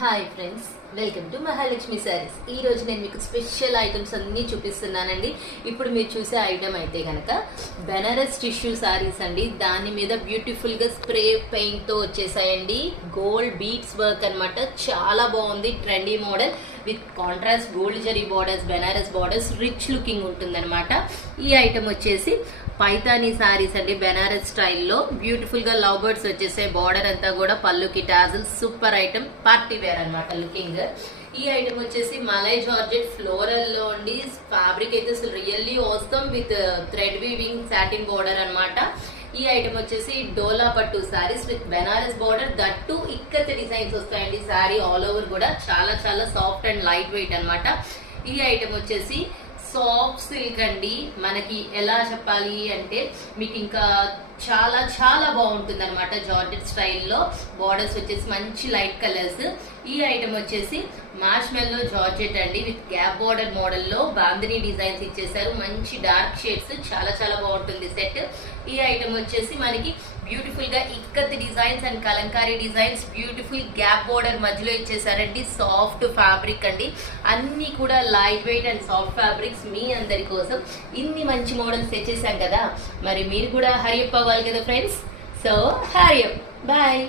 Hi friends, welcome to Mahalakshmi saris. ఈ రోజు నేను మీకు స్పెషల్ ఐటమ్స్ అన్ని చూపిస్తున్నానండి. ఇప్పుడు మీరు చూసే ఐటమ్ అయితే కనుక బెనారస్ టిష్యూ శారీస్ అండి. దాని మీద బ్యూటిఫుల్ గా స్ప్రే పెయింట్ తో వచ్చేసాయండి. గోల్డ్ బీట్స్ వర్క్ అన్నమాట. చాలా బాగుంది. Trendy model with contrast gold zari borders, Banaras borders, rich looking ఉంటుందన్నమాట. ఈ ఐటమ్ వచ్చేసి పైతానీ సారీస్ అండి. బెనారస్ స్టైల్లో బ్యూటిఫుల్ గా లవ్ బర్డ్స్ వచ్చేసాయి. బార్డర్ అంతా కూడా పళ్ళుకి tassels. Super item, party wear అనమాట లుకింగ్. ఈ ఐటమ్ వచ్చేసి మలై జార్జెట్ ఫ్లోరల్ లో అండి. ఫ్యాబ్రిక్ అయితే అసలు really awesome with thread weaving satin border అనమాట. ఈ ఐటమ్ వచ్చేసి డోలా పట్టు సారీస్ విత్ బెనారస్ బార్డర్, దట్టు ఇక్కత్ డిజైన్స్ వస్తాయండి. సారీ ఆల్ ఓవర్ కూడా చాలా చాలా సాఫ్ట్ అండ్ లైట్ వెయిట్ అనమాట. ఈ ఐటమ్ వచ్చేసి సాఫ్ట్ సిల్క్ అండి. మనకి ఎలా చెప్పాలి అంటే మీకు ఇంకా చాలా చాలా బాగుంటుంది అనమాట. జార్జెట్ స్టైల్లో బార్డర్స్ వచ్చేసి మంచి లైట్ కలర్స్. ఈ ఐటమ్ వచ్చేసి మార్ష్ మెల్లో జార్జెట్ అండి విత్ గ్యాప్ బార్డర్ మోడల్లో బాందినీ డిజైన్స్ ఇచ్చేసారు. మంచి డార్క్ షేడ్స్, చాలా చాలా బాగుంటుంది సెట్. ఈ ఐటమ్ వచ్చేసి మనకి బ్యూటిఫుల్ గా ikat designs and kalamkari designs, beautiful gap border మధ్యలో ఇచ్చేసారండి. సాఫ్ట్ ఫ్యాబ్రిక్ అండి. అన్ని కూడా light weight and soft fabrics మీ అందరి కోసం. ఇన్ని మంచి మోడల్స్ తెచ్చేసాం కదా, మరి మీరు కూడా హరియప్ అవ్వాలి కదా ఫ్రెండ్స్. So hurry up, bye.